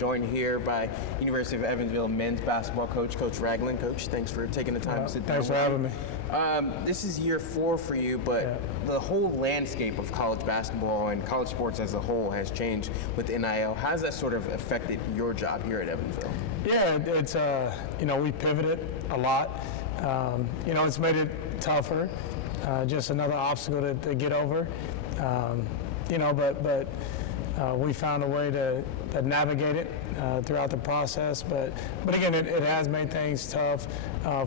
joined here by University of Evansville men's basketball coach, Coach Ragland. Coach, thanks for taking the time to sit down. Thanks for having me. This is year 4 for you, but the whole landscape of college basketball and college sports as a whole has changed with NIL. How has that sort of affected your job here at Evansville? Yeah, it's we pivoted a lot. It's made it tougher. Just another obstacle to get over. But we found a way to navigate it throughout the process. But again, it has made things tough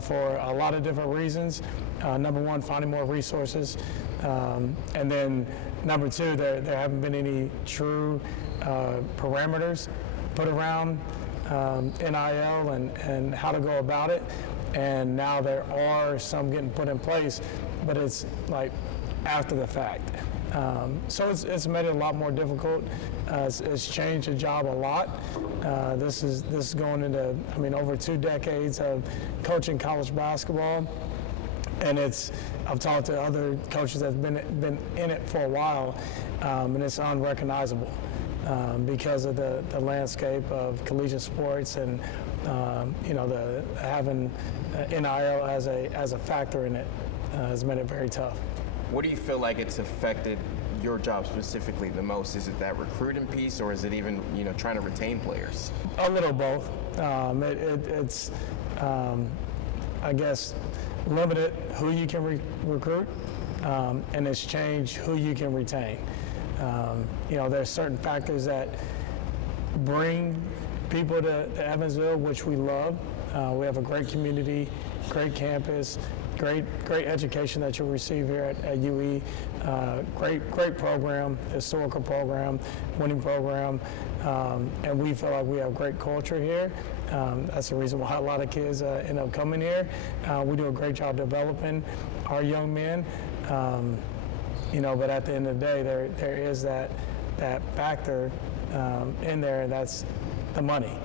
for a lot of different reasons. Number one, finding more resources. And then number two, there haven't been any true parameters put around NIL and how to go about it. And now there are some getting put in place, but it's like after the fact. So it's made it a lot more difficult. It's changed the job a lot. This is going into, over 2 decades of coaching college basketball. And I've talked to other coaches that have been in it for a while, and it's unrecognizable because of the landscape of collegiate sports and the having NIL as a factor in it has made it very tough. What do you feel like it's affected your job specifically the most? Is it that recruiting piece, or is it even trying to retain players? A little both. It's I guess limited who you can recruit, and it's changed who you can retain. There's certain factors that bring people to Evansville, which we love. We have a great community, great campus, great education that you'll receive here at UE. Great program, historical program, winning program, and we feel like we have great culture here. That's the reason why a lot of kids end up coming here. We do a great job developing our young men, but at the end of the day, there is that factor in there, and that's the money,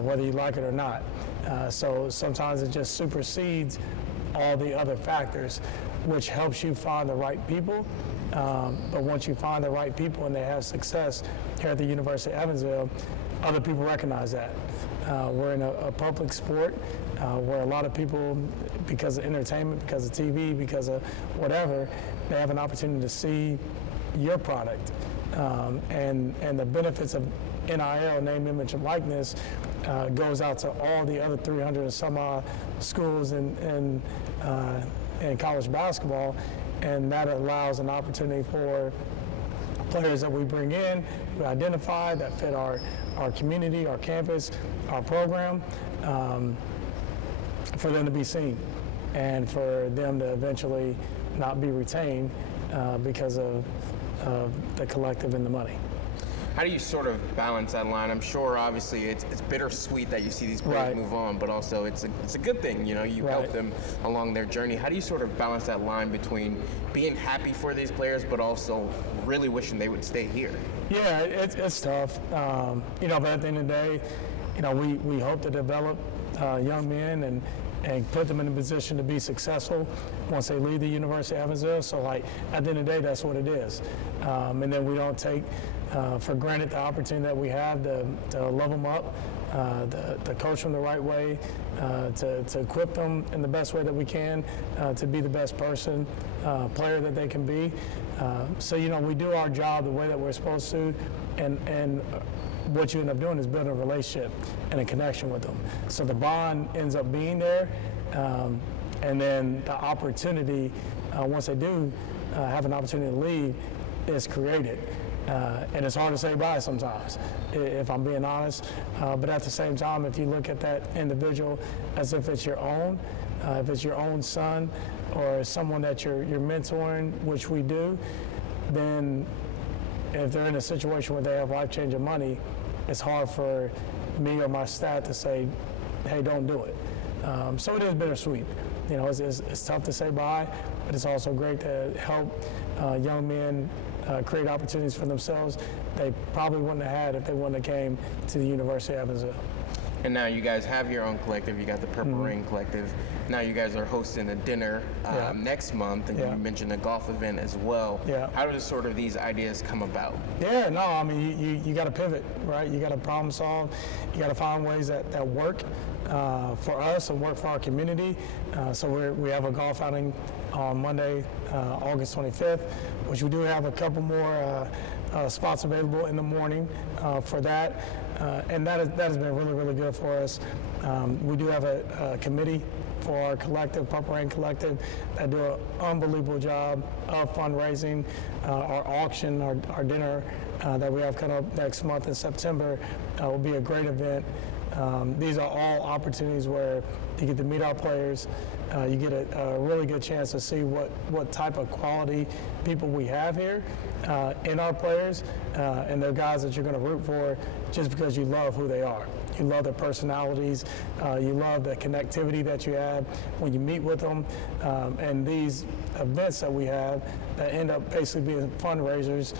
whether you like it or not. So sometimes it just supersedes all the other factors, which helps you find the right people. But once you find the right people and they have success here at the University of Evansville, other people recognize that. We're in a public sport where a lot of people, because of entertainment, because of TV, because of whatever, they have an opportunity to see your product. And the benefits of NIL, name, image, and likeness, goes out to all the other 300 and some odd schools in college basketball, and that allows an opportunity for players that we bring in, we identify, that fit our community, our campus, our program, for them to be seen and for them to eventually not be retained because of the collective and the money. How do you sort of balance that line? I'm sure, obviously, it's bittersweet that you see these players move on, but also it's a good thing. You help them along their journey. How do you sort of balance that line between being happy for these players, but also really wishing they would stay here? Yeah, it's tough. But at the end of the day, we hope to develop young men and put them in a position to be successful once they leave the University of Evansville. So, at the end of the day, that's what it is. And then we don't take for granted the opportunity that we have to level them up, to coach them the right way, to equip them in the best way that we can, to be the best person, player that they can be. So we do our job the way that we're supposed to, and what you end up doing is building a relationship and a connection with them. So the bond ends up being there, and then the opportunity, once they do have an opportunity to leave, is created. And it's hard to say bye sometimes, if I'm being honest. But at the same time, if you look at that individual as if it's your own, if it's your own son or someone that you're mentoring, which we do, then if they're in a situation where they have life-changing money, it's hard for me or my staff to say, hey, don't do it. So it is bittersweet. It's tough to say bye, but it's also great to help young men create opportunities for themselves they probably wouldn't have had if they wouldn't have came to the University of Evansville. And now you guys have your own collective. You got the Purple Rain Collective. Now you guys are hosting a dinner next month, and you mentioned a golf event as well. Yeah. How do sort of these ideas come about? Yeah, no, I mean, you got to pivot, right? You got to problem solve. You got to find ways that work for us and work for our community. So we have a golf outing on Monday, August 25th, which we do have a couple more spots available in the morning for that. And that has been really, really good for us. We do have a committee for our collective, Purple Rain Collective, that do an unbelievable job of fundraising. Our auction, our dinner that we have coming up next month in September will be a great event. These are all opportunities where you get to meet our players. You get a really good chance to see what type of quality people we have here in our players, and they're guys that you're going to root for just because you love who they are. You love their personalities. You love the connectivity that you have when you meet with them. And these events that we have that end up basically being fundraisers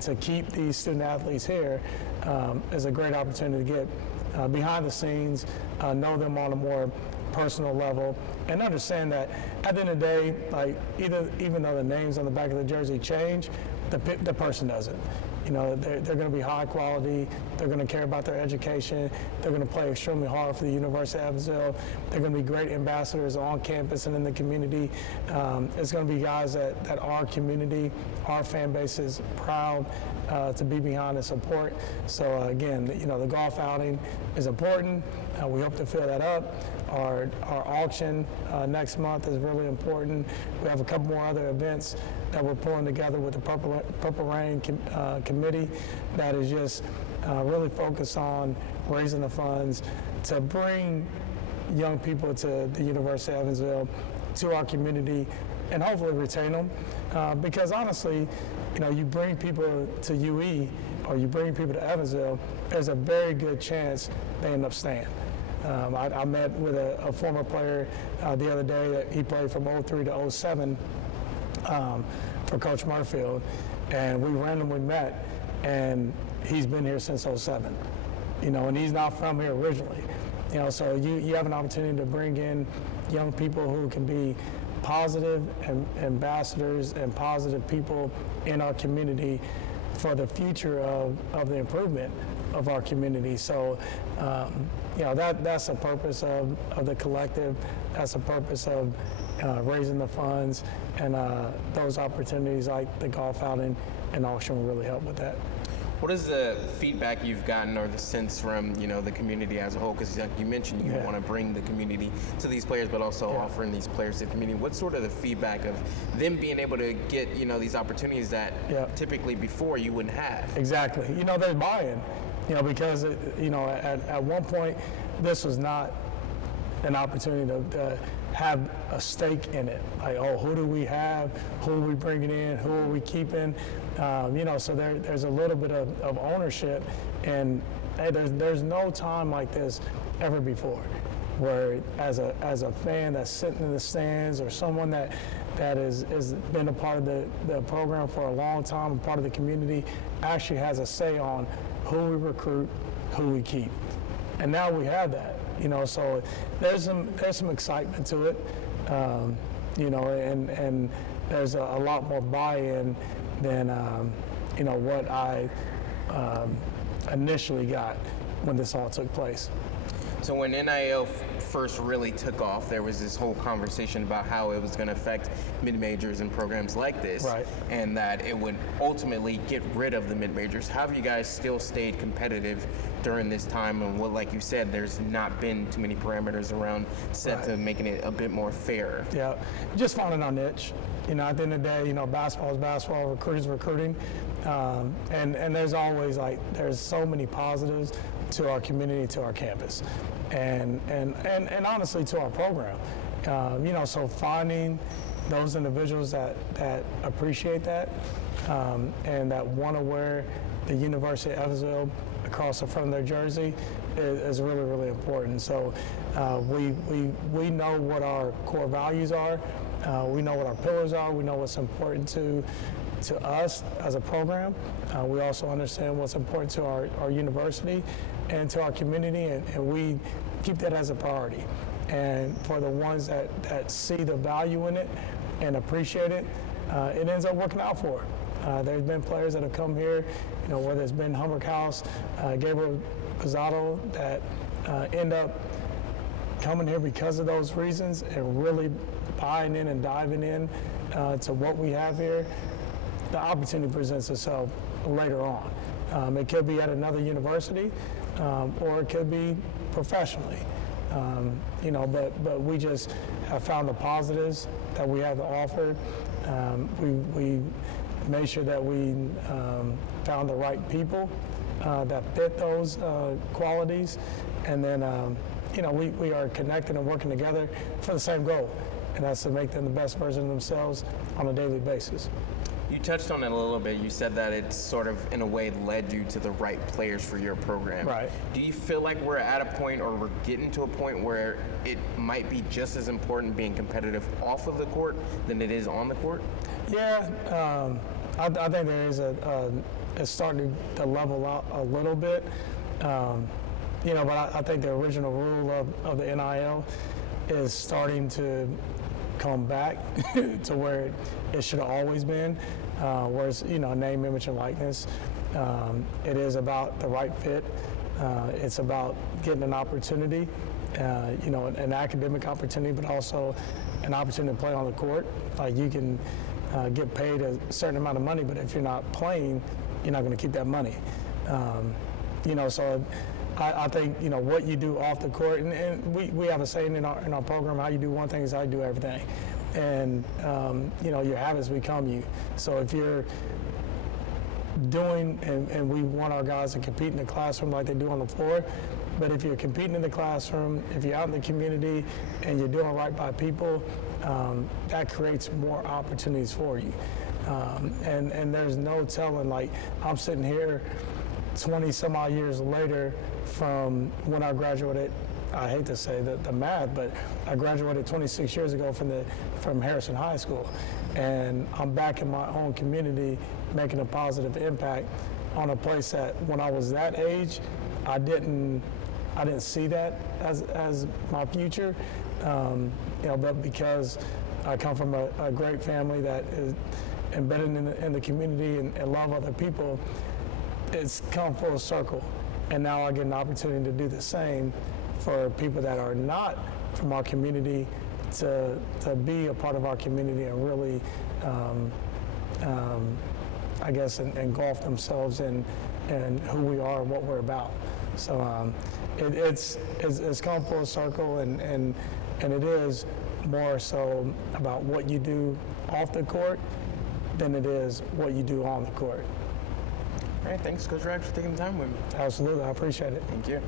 to keep these student athletes here is a great opportunity to get behind the scenes, know them on a more personal level, and understand that at the end of the day, like even though the names on the back of the jersey change, the person doesn't. You know, they're going to be high quality. They're going to care about their education. They're going to play extremely hard for the University of Evansville. They're going to be great ambassadors on campus and in the community. It's going to be guys that our community, our fan base is proud to be behind and support. So again, you know, the golf outing is important. We hope to fill that up. Our auction next month is really important. We have a couple more other events that we're pulling together with the Purple Rain committee that is just really focused on raising the funds to bring young people to the University of Evansville, to our community, and hopefully retain them. Because honestly, you know, you bring people to UE or you bring people to Evansville, there's a very good chance they end up staying. I met with a former player the other day that he played from 03 to 07 for Coach Murfield, and we randomly met, and he's been here since 07. You know, and he's not from here originally. You know, so you have an opportunity to bring in young people who can be positive ambassadors and positive people in our community for the future of the improvement of our community. So, you know, that's the purpose of the collective. That's the purpose of raising the funds, and those opportunities like the golf outing and auction will really help with that. What is the feedback you've gotten or the sense from, you know, the community as a whole? Because like you mentioned, you want to bring the community to these players, but also offering these players to the community. What's sort of the feedback of them being able to get, you know, these opportunities that typically before you wouldn't have? Exactly. You know, there's buy-in, you know, because, you know, at one point, this was not an opportunity to have a stake in it. Like, oh, who do we have? Who are we bringing in? Who are we keeping? You know, so there's a little bit of ownership, and hey, there's no time like this ever before, where as a fan that's sitting in the stands or someone that has been a part of the program for a long time, a part of the community, actually has a say on who we recruit, who we keep, and now we have that. You know, so there's some excitement to it, you know, and there's a lot more buy-in than you know, what I initially got when this all took place. So when NIL first really took off, there was this whole conversation about how it was going to affect mid-majors and programs like this, and that it would ultimately get rid of the mid-majors. How have you guys still stayed competitive during this time? And what, like you said, there's not been too many parameters around set to making it a bit more fair. Yeah, just finding our niche. You know, at the end of the day, you know, basketball is basketball, recruiting is recruiting, and there's always there's so many positives to our community, to our campus, and honestly to our program. You know, so finding those individuals that appreciate that and that want to wear the University of Evansville across the front of their jersey is really, really important. So we know what our core values are. We know what our pillars are. We know what's important to to us as a program. We also understand what's important to our university and to our community, and we keep that as a priority. And for the ones that see the value in it and appreciate it, it ends up working out for it. There's been players that have come here, whether it's been Humber House, Gabriel Pizzato, that end up coming here because of those reasons and really buying in and diving in to what we have here. The opportunity presents itself later on. It could be at another university, or it could be professionally. But we just have found the positives that we have to offer. We made sure that we found the right people that fit those qualities, and then we are connected and working together for the same goal, and that's to make them the best version of themselves on a daily basis. You touched on it a little bit. You said that it's sort of, in a way, led you to the right players for your program. Right. Do you feel like we're at a point, or we're getting to a point, where it might be just as important being competitive off of the court than it is on the court? Yeah, I think there is it's starting to level out a little bit. But I think the original rule of the NIL is starting to come back to where it should have always been, where it's, name, image, and likeness. It is about the right fit. It's about getting an opportunity, an academic opportunity, but also an opportunity to play on the court. Like, you can get paid a certain amount of money, but if you're not playing, you're not going to keep that money. So I think, what you do off the court, and we have a saying in our program, how you do one thing is how you do everything. And, your habits become you. So if you're doing, and we want our guys to compete in the classroom like they do on the floor, but if you're competing in the classroom, if you're out in the community and you're doing right by people, that creates more opportunities for you. And there's no telling, like, I'm sitting here 20 some odd years later from when I graduated. I hate to say the math, but I graduated 26 years ago from Harrison High School, and I'm back in my own community making a positive impact on a place that when I was that age, I didn't see that as my future, but because I come from a great family that is embedded in the community and love other people, it's come full circle. And now I get an opportunity to do the same for people that are not from our community, to be a part of our community and really, I guess, engulf themselves in who we are and what we're about. So it's come full circle, and it is more so about what you do off the court than it is what you do on the court. All right, thanks, Coach Ragland, for taking the time with me. Absolutely, I appreciate it. Thank you.